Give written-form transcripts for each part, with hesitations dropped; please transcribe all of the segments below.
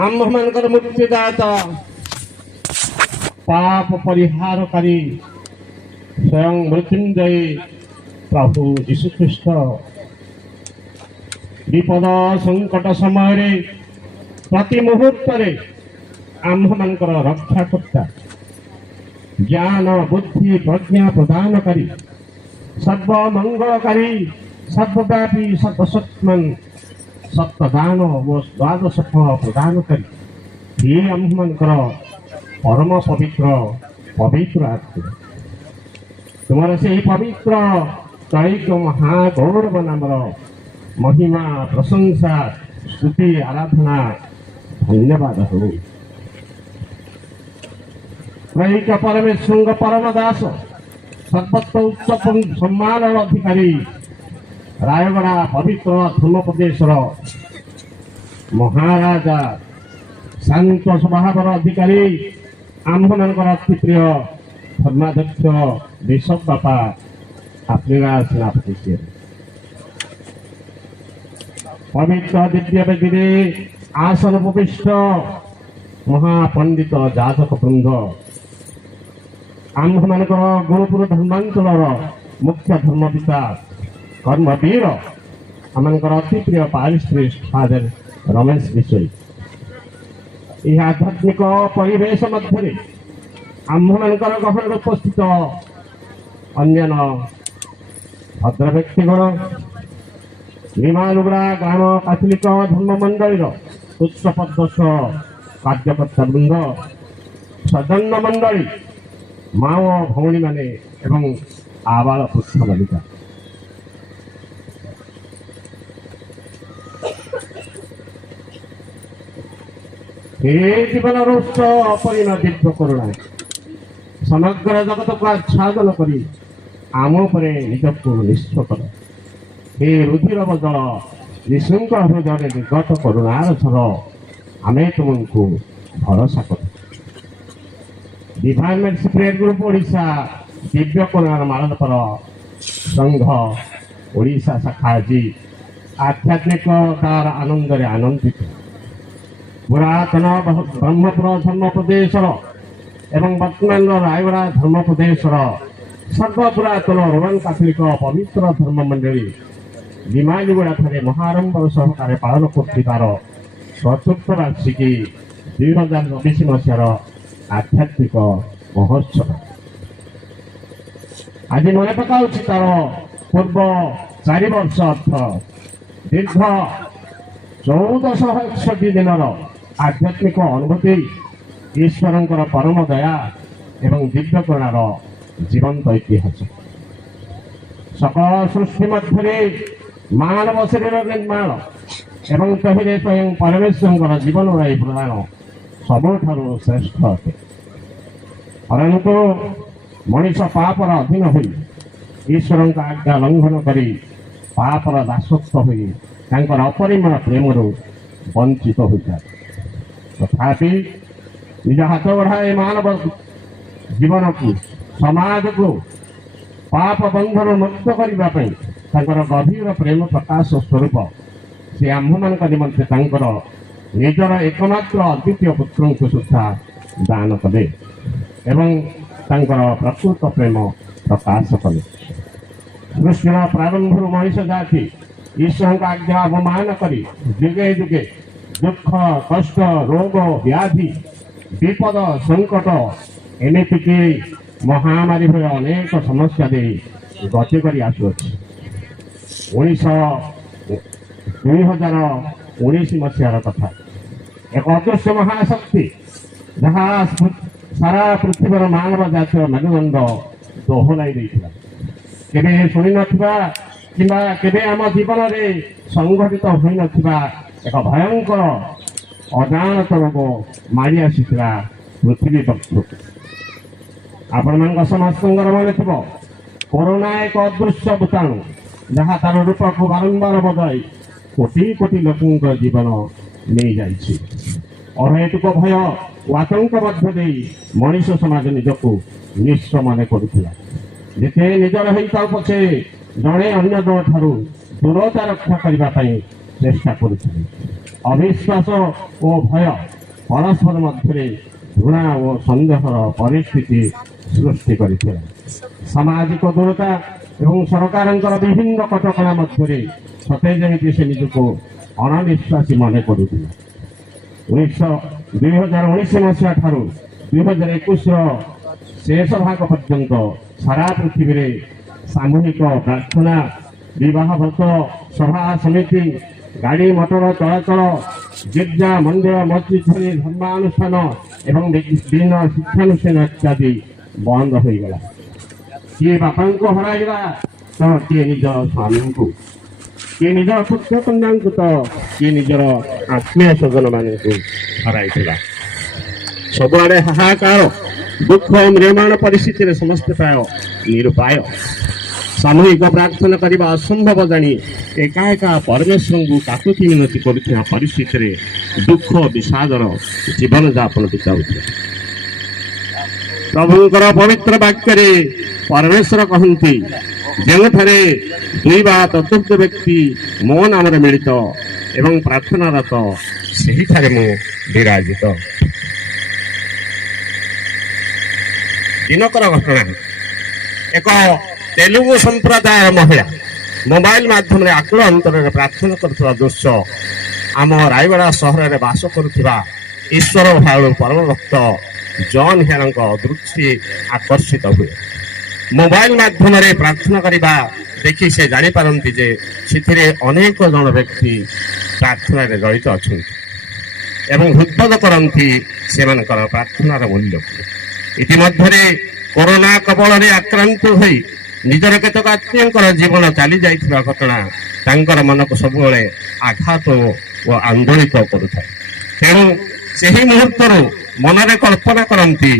आम्भमानकर मुक्तिदाता पाप परिहारकारी स्वयं मृत्युंजय प्रभु यीशुख्रीष्ट विपद संकट समय प्रति मुहूर्त आम्भमानकर रक्षाकर्ता ज्ञान बुद्धि प्रज्ञा प्रदानकारी सर्वमंगलकारी सर्वव्यापी सर्वशक्तिमान सप्तदान व द्वादश फल प्रदानकारी हे आम्भमानकर परम पवित्र पवित्र आत्मा तुमर से पवित्र त्रैक महागौरव नामर महिमा प्रशंसा स्तुति आराधना धन्यवाद हो। त्रैक परमेश्वर परम दास सर्वत्र उच्च सम्मान अधिकारी रायगड़ा पवित्र धर्मप्रदेशर महाराजा शांत स्वभावर अधिकारी आम्भमानकर अति प्रिय धर्माध्यक्ष बिशप बापा आपलेगा सेनापति से पवित्र दिव्य वेदी आसन उपविष्ट महापंडित जातक वृंद आम्भमानकर गुरुपुर धर्मांचल मुख्य धर्मपिता कर्मवीर आमनकर अति प्रिय पारिश्रिष्ट फादर रमेश विषय यह आध्यात्मिक परिवेश मध्य आम्भमानकर गहन उपस्थित अन्य भद्र व्यक्तिगण विमानुगुड़ा ग्राम कैथलिक धर्म मंडल उच्च पदस्थ कार्यकर्ता वृंद सजन मंडली माँ भौणी माने एवं आबाल पुष्प बालिका हे जीवन रुष्ट अपरिण दिव्य करुणा समग्र जगत को आच्छादन करी आम पर निजको निश्चय कर हे रुधिर बदल निशृंख हृदय निर्गत करुणार झर आमे तुमको भरोसा कर divine mercy prayer group Odisha Divya करुणार मानपर संघ ओडिशा शाखा जी आध्यात्मिकतार आनंद आनंदित पुरातन ब्रह्मपुर धर्म प्रदेश एवं वर्तमान रायगड़ा धर्म प्रदेश सर्वपुरातन रोमान कैथलिक पवित्र धर्म मंडली विमानीगुड़ा ठारे महारंभर सहकार पालन कर चतुर्थ वार्षिकी 2024 मसीहार आध्यात्मिक महोत्सव आज मन पकाऊ तार पूर्व 4 वर्ष अर्थ दीर्घ 1461 दिन आध्यात्मिक अनुभूति ईश्वर परम दया एवं दिव्य करुणार जीवंत इतिहास सकल सृष्टि मध्य मानव शरीर निर्माण एवं तहिरे स्वयं परमेश्वर जीवन राय प्रदान सबुठारु श्रेष्ठ अटे परंतु मनीष पापर अधीन होई ईश्वर आज्ञा लंघन करी पापर दासत्व होई तांकर अपरिमल प्रेमरू वंचित होता तथापि निज हाथ बढ़ाए मानव जीवन को समाज को पाप बंधन मुक्त करने गभीर प्रेम प्रकाश स्वरूप से आम्भमान निमंते निजर एकमात्र अद्वितीय पुत्र को सुधा दान कले एवं प्रकृत प्रेम प्रकाश कले सृष्टिर प्रारंभ मनीष जाति ईश्वर का आज्ञा अवमान करी जुगे जुगे दुख कष्ट रोग व्याधि विपद संकट एमतीक महामारी भय अनेक समस्या दे गति कर आसुअछि 2019 मसीहार कथा एक अदृश्य महाशक्ति जहाँ सारा पृथ्वीर मानव जातीय मेरुदंड दोहलाई देइथिला केबे शुणी नथिबा किंबा केबे आम जीवन में संघटित होई नथिबा एक भयंकर अजानत रोग मारी आसीथिला पृथ्वी पक्षु आपण मान समस्त मन थी कोरोना एक अदृश्य भूताणु जहाँ तार रूप को बारंबार बदल कोटी कोटी लोक जीवन नहीं जाइए अहेतुक भय आतंक मध्य मनीष समाज निजक निस्व मन करुला जिते निजर होता पछे जड़े अन्य दल ठारू दूरता रक्षा करने चेष्टा करुले ଅବିଶ୍ୱାସ ଓ ଭୟ ପରସ୍ପର ମଧ୍ୟରେ ଘୃଣା ଓ ସନ୍ଦେହର ପରିସ୍ଥିତି ସୃଷ୍ଟି କରିଥିଲା। ସାମାଜିକ ଦୂରତା ଏବଂ ସରକାରଙ୍କର ବିଭିନ୍ନ କଟକଣା ମଧ୍ୟରେ ସତେ ଯେମିତି ସେ ନିଜକୁ ଅଣନିଶ୍ୱାସୀ ମନେ କରୁଥିଲା। 2019 ମସିହା ଠାରୁ 2021ର ଶେଷ ଭାଗ ପର୍ଯ୍ୟନ୍ତ ସାରା ପୃଥିବୀରେ ସାମୂହିକ ପ୍ରାର୍ଥନା, ବିବାହ ବ୍ରତ, ସଭା ସମିତି, ଗାଡ଼ି ମଟର ଚଳାଚଳ, ଗିର୍ଜା ମନ୍ଦିର ମସଜିଦ୍ ଭଳି ଧର୍ମାନୁଷ୍ଠାନ ଏବଂ ବିଭିନ୍ନ ଶିକ୍ଷାନୁଷ୍ଠାନ ଇତ୍ୟାଦି ବନ୍ଦ ହୋଇଗଲା। କିଏ ବାପାଙ୍କୁ ହରାଇଲା ତ କିଏ ନିଜ ସ୍ୱାମୀଙ୍କୁ, କିଏ ନିଜର ପୁତ୍ର କନ୍ୟାଙ୍କୁ ତ କିଏ ନିଜର ଆତ୍ମୀୟ ସ୍ୱଜନ ମାନଙ୍କୁ ହରାଇଥିଲା। ସବୁଆଡେ ହାହାକାର, ଦୁଃଖ ମ୍ରିୟମାଣ ପରିସ୍ଥିତିରେ ସମସ୍ତେ ପ୍ରାୟ ନିରୁପାୟ। ସାମୂହିକ ପ୍ରାର୍ଥନା କରିବା ଅସମ୍ଭବ ଜାଣି ଏକା ଏକା ପରମେଶ୍ୱରଙ୍କୁ କାକୁତି ମିନତି କରୁଥିବା ପରିସ୍ଥିତିରେ ଦୁଃଖ ବିଷାଦର ଜୀବନଯାପନ ବିତାଉଥିଲା। ପ୍ରଭୁଙ୍କର ପବିତ୍ର ବାକ୍ୟରେ ପରମେଶ୍ୱର କହନ୍ତି, ଯେଉଁଠାରେ 2 ବା ତତୋର୍ଦ୍ଧ ବ୍ୟକ୍ତି ମୋ ନାମରେ ମିଳିତ ଏବଂ ପ୍ରାର୍ଥନାରତ, ସେହିଠାରେ ମୁଁ ବିରାଜିତ। ଦିନକର ଘଟଣା, ଏକ ତେଲୁଗୁ ସମ୍ପ୍ରଦାୟର ମହିଳା ମୋବାଇଲ ମାଧ୍ୟମରେ ଆକୁଳ ଅନ୍ତରରେ ପ୍ରାର୍ଥନା କରୁଥିବା ଦୃଶ୍ୟ ଆମ ରାୟଗଡ଼ା ସହରରେ ବାସ କରୁଥିବା ଈଶ୍ୱର ଭାଳୁ ପରମ ଭକ୍ତ ଜନ୍ ହେରାଙ୍କ ଦୃଷ୍ଟି ଆକର୍ଷିତ ହୁଏ। ମୋବାଇଲ ମାଧ୍ୟମରେ ପ୍ରାର୍ଥନା କରିବା ଦେଖି ସେ ଜାଣିପାରନ୍ତି ଯେ ସେଥିରେ ଅନେକ ଜଣ ବ୍ୟକ୍ତି ପ୍ରାର୍ଥନାରେ ଜଡ଼ିତ ଅଛନ୍ତି ଏବଂ ହୃଦବୋଧ କରନ୍ତି ସେମାନଙ୍କର ପ୍ରାର୍ଥନାର ମୂଲ୍ୟକୁ। ଇତିମଧ୍ୟରେ କରୋନା କବଳରେ ଆକ୍ରାନ୍ତ ହୋଇ ନିଜର କେତେକ ଆତ୍ମୀୟଙ୍କର ଜୀବନ ଚାଲି ଯାଇଥିବା ଘଟଣା ତାଙ୍କର ମନକୁ ସବୁବେଳେ ଆଘାତ ଓ ଆନ୍ଦୋଳିତ କରୁଥାଏ। ତେଣୁ ସେହି ମୁହୂର୍ତ୍ତରୁ ମନରେ କଳ୍ପନା କରନ୍ତି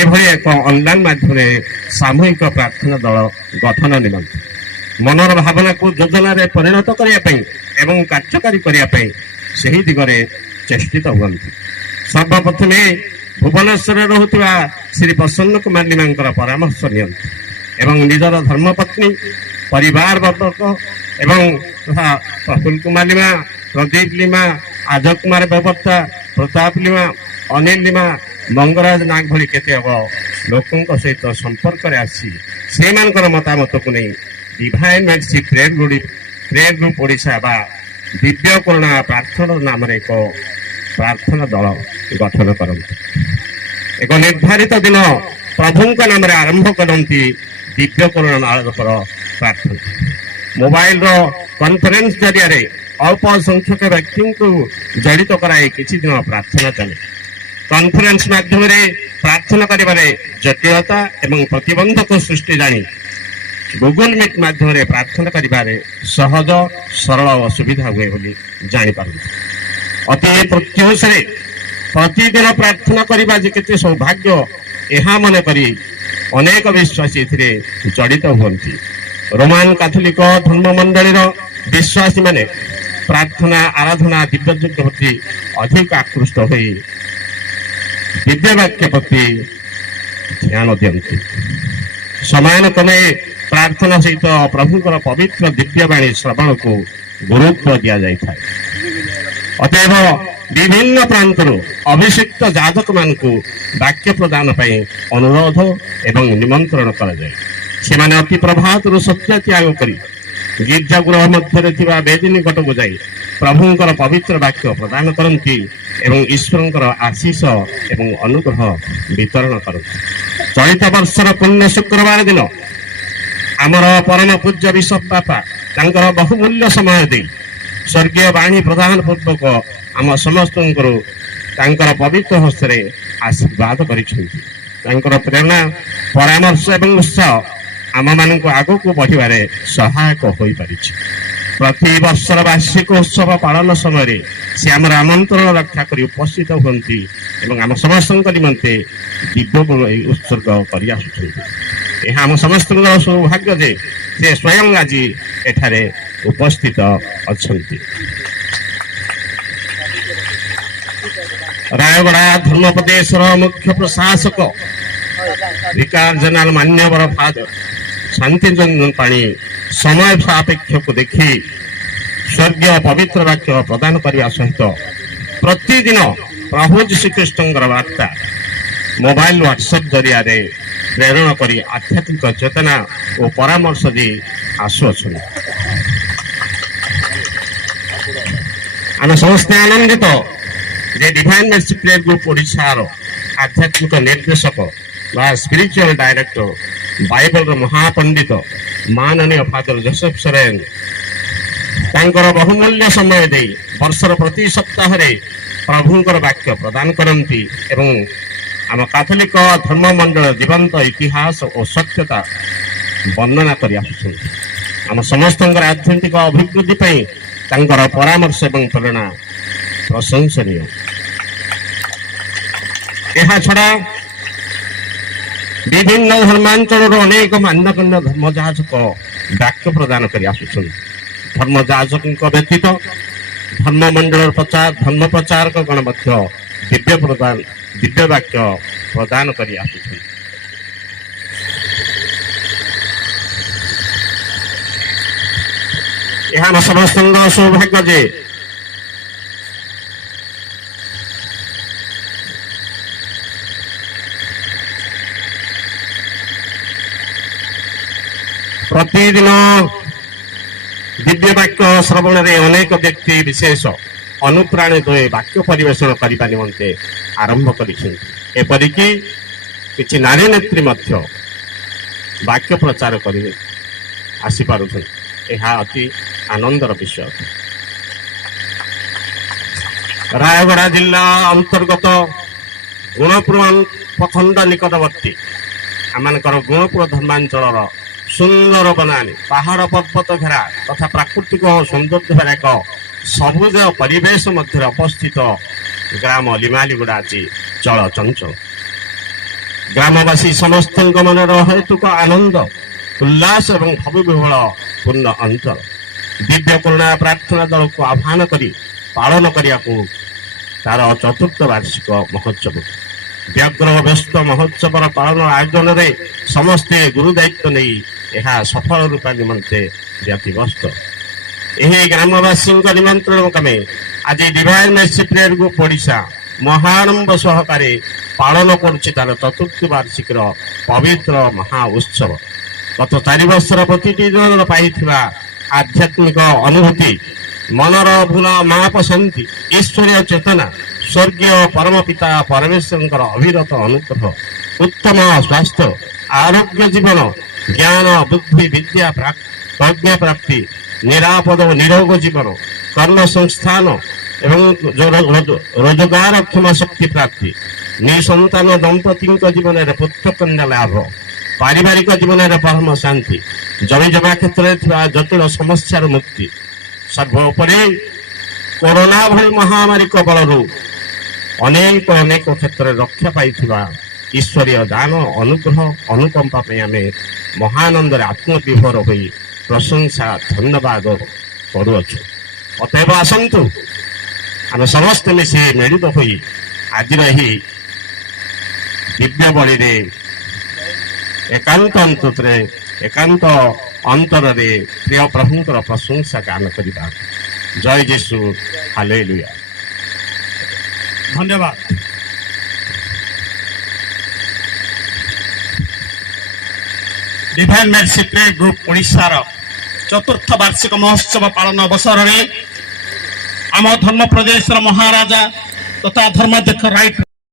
ଏଭଳି ଏକ ଅନଲାଇନ୍ ମାଧ୍ୟମରେ ସାମୂହିକ ପ୍ରାର୍ଥନା ଦଳ ଗଠନ ନିମନ୍ତେ ମନର ଭାବନାକୁ ଯୋଜନାରେ ପରିଣତ କରିବା ପାଇଁ ଏବଂ କାର୍ଯ୍ୟକାରୀ କରିବା ପାଇଁ ସେହି ଦିଗରେ ଚେଷ୍ଟିତ ହୁଅନ୍ତି। ସର୍ବପ୍ରଥମେ ଭୁବନେଶ୍ୱରରେ ରହୁଥିବା ଶ୍ରୀ ପ୍ରସନ୍ନ କୁମାର ଲିମାଙ୍କର ପରାମର୍ଶ ନିଅନ୍ତି ଏବଂ ନିଜର ଧର୍ମପତ୍ନୀ, ପରିବାର ବର୍ଗ ଏବଂ ତଥା ପ୍ରଫୁଲ୍ଲ କୁମାର ଲିମା, ପ୍ରଦୀପ ଲିମା, ଆଜ କୁମାର ବେବର୍ତ୍ତା, ପ୍ରତାପ ଲିମା, ଅନିଲ ଲିମା, ମଙ୍ଗରାଜ ନାଗ ଭଳି କେତେକ ଲୋକଙ୍କ ସହିତ ସମ୍ପର୍କରେ ଆସି ସେମାନଙ୍କର ମତାମତକୁ ନେଇ ଡିଭାଇନ୍ ମେର୍ସି ପ୍ରେୟର ଗ୍ରୁପ ଓଡ଼ିଶା ବା ଦିବ୍ୟ କରୁଣା ପ୍ରାର୍ଥନା ନାମରେ ଏକ ପ୍ରାର୍ଥନା ଦଳ ଗଠନ କରନ୍ତି। ଏକ ନିର୍ଦ୍ଧାରିତ ଦିନ ପ୍ରଭୁଙ୍କ ନାମରେ ଆରମ୍ଭ କରନ୍ତି ଦିବ୍ୟ କରୁଣା ଆଳୋକର ପ୍ରାର୍ଥନା। ମୋବାଇଲର କନଫରେନ୍ସ ଜରିଆରେ ଅଳ୍ପ ସଂଖ୍ୟକ ବ୍ୟକ୍ତିଙ୍କୁ ଜଡ଼ିତ କରାଇ କିଛି ଦିନ ପ୍ରାର୍ଥନା ଚାଲେ। କନଫରେନ୍ସ ମାଧ୍ୟମରେ ପ୍ରାର୍ଥନା କରିବାରେ ଜଟିଳତା ଏବଂ ପ୍ରତିବନ୍ଧକ ସୃଷ୍ଟି ଜାଣି ଗୁଗଲ ମିଟ୍ ମାଧ୍ୟମରେ ପ୍ରାର୍ଥନା କରିବାରେ ସହଜ, ସରଳ ଓ ସୁବିଧା ହୁଏ ବୋଲି ଜାଣିପାରନ୍ତି। ଅତି ପ୍ରତ୍ୟୁଷରେ ପ୍ରତିଦିନ ପ୍ରାର୍ଥନା କରିବା ଯେ କେତେ ସୌଭାଗ୍ୟ ଏହା ମନେ କରି ଅନେକ ବିଶ୍ୱାସୀ ଏଥିରେ ଜଡ଼ିତ ହୁଅନ୍ତି। ରୋମାନ କାଥୋଲିକ ଧର୍ମମଣ୍ଡଳୀର ବିଶ୍ୱାସୀମାନେ ପ୍ରାର୍ଥନା, ଆରାଧନା, ଦିବ୍ୟଯଜ୍ଞ ପ୍ରତି ଅଧିକ ଆକୃଷ୍ଟ ହୋଇ ଦିବ୍ୟ ବାକ୍ୟ ପ୍ରତି ଧ୍ୟାନ ଦିଅନ୍ତି। ସମାନକ୍ରମେ ପ୍ରାର୍ଥନା ସହିତ ପ୍ରଭୁଙ୍କର ପବିତ୍ର ଦିବ୍ୟବାଣୀ ଶ୍ରବଣକୁ ଗୁରୁତ୍ୱ ଦିଆଯାଇଥାଏ। ଅତଏବ ବିଭିନ୍ନ ପ୍ରାନ୍ତରୁ ଅଭିଷିକ୍ତ ଯାଜକମାନଙ୍କୁ ବାକ୍ୟ ପ୍ରଦାନ ପାଇଁ ଅନୁରୋଧ ଏବଂ ନିମନ୍ତ୍ରଣ କରାଯାଏ। ସେମାନେ ଅତି ପ୍ରଭାତରୁ ସତ୍ୟ ତ୍ୟାଗ କରି ଗୀର୍ଜାଗୃହ ମଧ୍ୟରେ ଥିବା ବେଦିନୀ ନିକଟକୁ ଯାଇ ପ୍ରଭୁଙ୍କର ପବିତ୍ର ବାକ୍ୟ ପ୍ରଦାନ କରନ୍ତି ଏବଂ ଈଶ୍ୱରଙ୍କର ଆଶୀଷ ଏବଂ ଅନୁଗ୍ରହ ବିତରଣ କରନ୍ତି। ଚଳିତ ବର୍ଷର ପୁଣ୍ୟ ଶୁକ୍ରବାର ଦିନ ଆମର ପରମ ପୂଜ୍ୟ ବିଶପ ବାପା ତାଙ୍କର ବହୁମୂଲ୍ୟ ସମୟ ଦେଇ ସ୍ୱର୍ଗୀୟ ବାଣୀ ପ୍ରଦାନ ପୂର୍ବକ ଆମ ସମସ୍ତଙ୍କର ତାଙ୍କର ପବିତ୍ର ହସ୍ତରେ ଆଶୀର୍ବାଦ କରିଛନ୍ତି। ତାଙ୍କର ପ୍ରେରଣା, ପରାମର୍ଶ ଏବଂ ଉତ୍ସାହ ଆମମାନଙ୍କୁ ଆଗକୁ ବଢ଼ିବାରେ ସହାୟକ ହୋଇପାରିଛି। ପ୍ରତିବର୍ଷର ବାର୍ଷିକ ଉତ୍ସବ ପାଳନ ସମୟରେ ସେ ଆମର ଆମନ୍ତ୍ରଣ ରକ୍ଷା କରି ଉପସ୍ଥିତ ହୁଅନ୍ତି ଏବଂ ଆମ ସମସ୍ତଙ୍କ ନିମନ୍ତେ ଦିବ୍ୟ ଉତ୍ସର୍ଗ କରି ଆସୁଛନ୍ତି। ଏହା ଆମ ସମସ୍ତଙ୍କର ସୌଭାଗ୍ୟ ଯେ ସେ ସ୍ୱୟଂ ଆଜି ଏଠାରେ ଉପସ୍ଥିତ ଅଛନ୍ତି। ରାୟଗଡ଼ା ଧର୍ମପ୍ରଦେଶର ମୁଖ୍ୟ ପ୍ରଶାସକ ଭିକାର ଜେନେରାଲ ମାନ୍ୟବର ଫାଦର ଶାନ୍ତି ରଞ୍ଜନ ପାଣି ସମୟ ସାପେକ୍ଷକୁ ଦେଖି ସ୍ୱର୍ଗୀୟ ପବିତ୍ର ବାକ୍ୟ ପ୍ରଦାନ କରିବା ସହିତ ପ୍ରତିଦିନ ପ୍ରଭୁ ଶ୍ରୀକୃଷ୍ଣଙ୍କର ବାର୍ତ୍ତା ମୋବାଇଲ ହ୍ୱାଟ୍ସଆପ୍ ଜରିଆରେ ପ୍ରେରଣ କରି ଆଧ୍ୟାତ୍ମିକ ଚେତନା ଓ ପରାମର୍ଶ ଦେଇ ଆସୁଅଛନ୍ତି। ଆମେ ସମସ୍ତେ ଆନନ୍ଦିତ ଯେ ଡିଭାଇନ୍ ମେର୍ସି ପ୍ରେୟର ଗ୍ରୁପ ଓଡ଼ିଶାର ଆଧ୍ୟାତ୍ମିକ ନିର୍ଦ୍ଦେଶକ ବା ସ୍ପିରିଚୁଆଲ ଡାଇରେକ୍ଟର ବାଇବଲର ମହାପଣ୍ଡିତ ମାନନୀୟ ଫାଦର ଜୋସେଫ ସୋରେନ ତାଙ୍କର ବହୁମୂଲ୍ୟ ସମୟ ଦେଇ ବର୍ଷର ପ୍ରତି ସପ୍ତାହରେ ପ୍ରଭୁଙ୍କର ବାକ୍ୟ ପ୍ରଦାନ କରନ୍ତି ଏବଂ ଆମ କାଥୋଲିକ ଧର୍ମମଣ୍ଡଳ ଜୀବନ୍ତ ଇତିହାସ ଓ ସତ୍ୟତା ବର୍ଣ୍ଣନା କରି ଆସୁଛନ୍ତି। ଆମ ସମସ୍ତଙ୍କର ଆଧ୍ୟାତ୍ମିକ ଅଭିବୃଦ୍ଧି ପାଇଁ ତାଙ୍କର ପରାମର୍ଶ ଏବଂ ପ୍ରେରଣା ପ୍ରଶଂସନୀୟ। ଏହାଛଡ଼ା ବିଭିନ୍ନ ଧର୍ମାଞ୍ଚଳର ଅନେକ ମାନ୍ୟଗଣ୍ୟ ଧର୍ମଯାଜକ ବାକ୍ୟ ପ୍ରଦାନ କରି ଆସୁଛନ୍ତି। ଧର୍ମଯାଜକଙ୍କ ବ୍ୟତୀତ ଧର୍ମମଣ୍ଡଳର ଧର୍ମ ପ୍ରଚାରକ ଗଣ ମଧ୍ୟ ଦିବ୍ୟ ବାକ୍ୟ ପ୍ରଦାନ କରି ଆସୁଛନ୍ତି। ଏହା ଆମ ସମସ୍ତଙ୍କର ସୌଭାଗ୍ୟ ଯେ ପ୍ରତିଦିନ ଦିବ୍ୟ ବାକ୍ୟ ଶ୍ରବଣରେ ଅନେକ ବ୍ୟକ୍ତି ବିଶେଷ ଅନୁପ୍ରାଣିତ ହୋଇ ବାକ୍ୟ ପରିବେଷଣ କରିବା ନିମନ୍ତେ ଆରମ୍ଭ କରିଛନ୍ତି। ଏପରିକି କିଛି ନାରୀ ନେତ୍ରୀ ମଧ୍ୟ ବାକ୍ୟ ପ୍ରଚାର କରି ଆସିପାରୁଛନ୍ତି। ଏହା ଅତି ଆନନ୍ଦର ବିଷୟ। ରାୟଗଡ଼ା ଜିଲ୍ଲା ଅନ୍ତର୍ଗତ ଗୁଣପୁର ପ୍ରଖଣ୍ଡ ନିକଟବର୍ତ୍ତୀ ଆମମାନଙ୍କର ଗୁଣପୁର ଧର୍ମାଞ୍ଚଳର ସୁନ୍ଦର ବନାନୀ ପାହାଡ଼ ପର୍ବତ ଘେରା ତଥା ପ୍ରାକୃତିକ ସୌନ୍ଦର୍ଯ୍ୟ ଘେରା ଏକ ସବୁଜ ପରିବେଶ ମଧ୍ୟରେ ଅବସ୍ଥିତ ଗ୍ରାମ ଲିମାଲିଗୁଡ଼ା ଆଜି ଚଳଚଞ୍ଚଳ। ଗ୍ରାମବାସୀ ସମସ୍ତଙ୍କ ମନର ହେତୁକ ଆନନ୍ଦ ଉଲ୍ଲାସ ଏବଂ ଭବିବିହ୍ୱଳ ପୂର୍ଣ୍ଣ ଅଞ୍ଚଳ। ଦିବ୍ୟ କରୁଣା ପ୍ରାର୍ଥନା ଦଳକୁ ଆହ୍ୱାନ କରି ପାଳନ କରିବାକୁ ତାର ଚତୁର୍ଥ ବାର୍ଷିକ ମହୋତ୍ସବ ବ୍ୟଗ୍ର ବ୍ୟସ୍ତ ମହୋତ୍ସବର ପାଳନ ଆୟୋଜନରେ ସମସ୍ତେ ଗୁରୁ ଦାୟିତ୍ୱ ନେଇ ଏହା ସଫଳ ରୂପା ନିମନ୍ତେ ବ୍ୟତିବ୍ୟସ୍ତ। ଏହି ଗ୍ରାମବାସୀଙ୍କ ନିମନ୍ତ୍ରଣ କ୍ରମେ ଆଜି ଡିଭାଇନ୍ ମେର୍ସି ପ୍ରେୟର ଗ୍ରୁପ ଓଡ଼ିଶା ମହାନମ୍ବ ସହକାରେ ପାଳନ କରୁଛି ତାର ଚତୁର୍ଥ ବାର୍ଷିକର ପବିତ୍ର ମହା ଉତ୍ସବ। ଗତ 4 ବର୍ଷର ପ୍ରତିଟି ଜଣର ପାଇଥିବା ଆଧ୍ୟାତ୍ମିକ ଅନୁଭୂତି, ମନର ଭୁଲ ମାପ ଶାନ୍ତି, ଈଶ୍ୱରୀୟ ଚେତନା, ସ୍ୱର୍ଗୀୟ ପରମ ପିତା ପରମେଶ୍ୱରଙ୍କର ଅବିରତ ଅନୁଗ୍ରହ, ଉତ୍ତମ ସ୍ୱାସ୍ଥ୍ୟ, ଆରୋଗ୍ୟ ଜୀବନ, ଜ୍ଞାନ ବୁଦ୍ଧି ବିଦ୍ୟା ପ୍ରଜ୍ଞା ପ୍ରାପ୍ତି, ନିରାପଦ ଓ ନିରୋଗ ଜୀବନ, କର୍ମ ସଂସ୍ଥାନ ଏବଂ ରୋଜଗାରକ୍ଷମ ଶକ୍ତି ପ୍ରାପ୍ତି, ନିଃସନ୍ତାନ ଦମ୍ପତିଙ୍କ ଜୀବନରେ ପୁତ୍ର କନ୍ୟା ଲାଭ, ପାରିବାରିକ ଜୀବନରେ ପରମ ଶାନ୍ତି, ଜମିଜମା କ୍ଷେତ୍ରରେ ଥିବା ଜଟିଳ ସମସ୍ୟାର ମୁକ୍ତି, ସର୍ବୋପରି କରୋନା ଭଳି ମହାମାରୀ କବଳରୁ ଅନେକ କ୍ଷେତ୍ରରେ ରକ୍ଷା ପାଇଥିବା ଈଶ୍ୱରୀୟ ଦାନ ଅନୁଗ୍ରହ ଅନୁକମ୍ପା ପାଇଁ ଆମେ ମହାନନ୍ଦରେ ଆତ୍ମବିଭୋର ହୋଇ ପ୍ରଶଂସା ଧନ୍ୟବାଦ କରୁଅଛୁ। ଅତଏବ ଆସନ୍ତୁ ଆମେ ସମସ୍ତେ ମିଶି ମିଳିତ ହୋଇ ଆଜିର ଏହି ଦିବ୍ୟ ବଳିରେ ଏକାନ୍ତ ଅନ୍ତରରେ ପ୍ରିୟ ପ୍ରଭୁଙ୍କର ପ୍ରଶଂସା ଗାନ କରିବା। ଜୟ ଯୀଶୁ, ହାଲେଲୁୟା। ଧନ୍ୟବାଦ। ଡିଭାଇନ୍ ମେର୍ସି ପ୍ରେୟର ଗ୍ରୁପ ଓଡ଼ିଶାର ଚତୁର୍ଥ ବାର୍ଷିକ ମହୋତ୍ସବ ପାଳନ ଅବସରରେ ଆମ ଧର୍ମ ପ୍ରଦେଶର ମହାରାଜା ତଥା ଧର୍ମାଧ୍ୟକ୍ଷ ରାଇଟ୍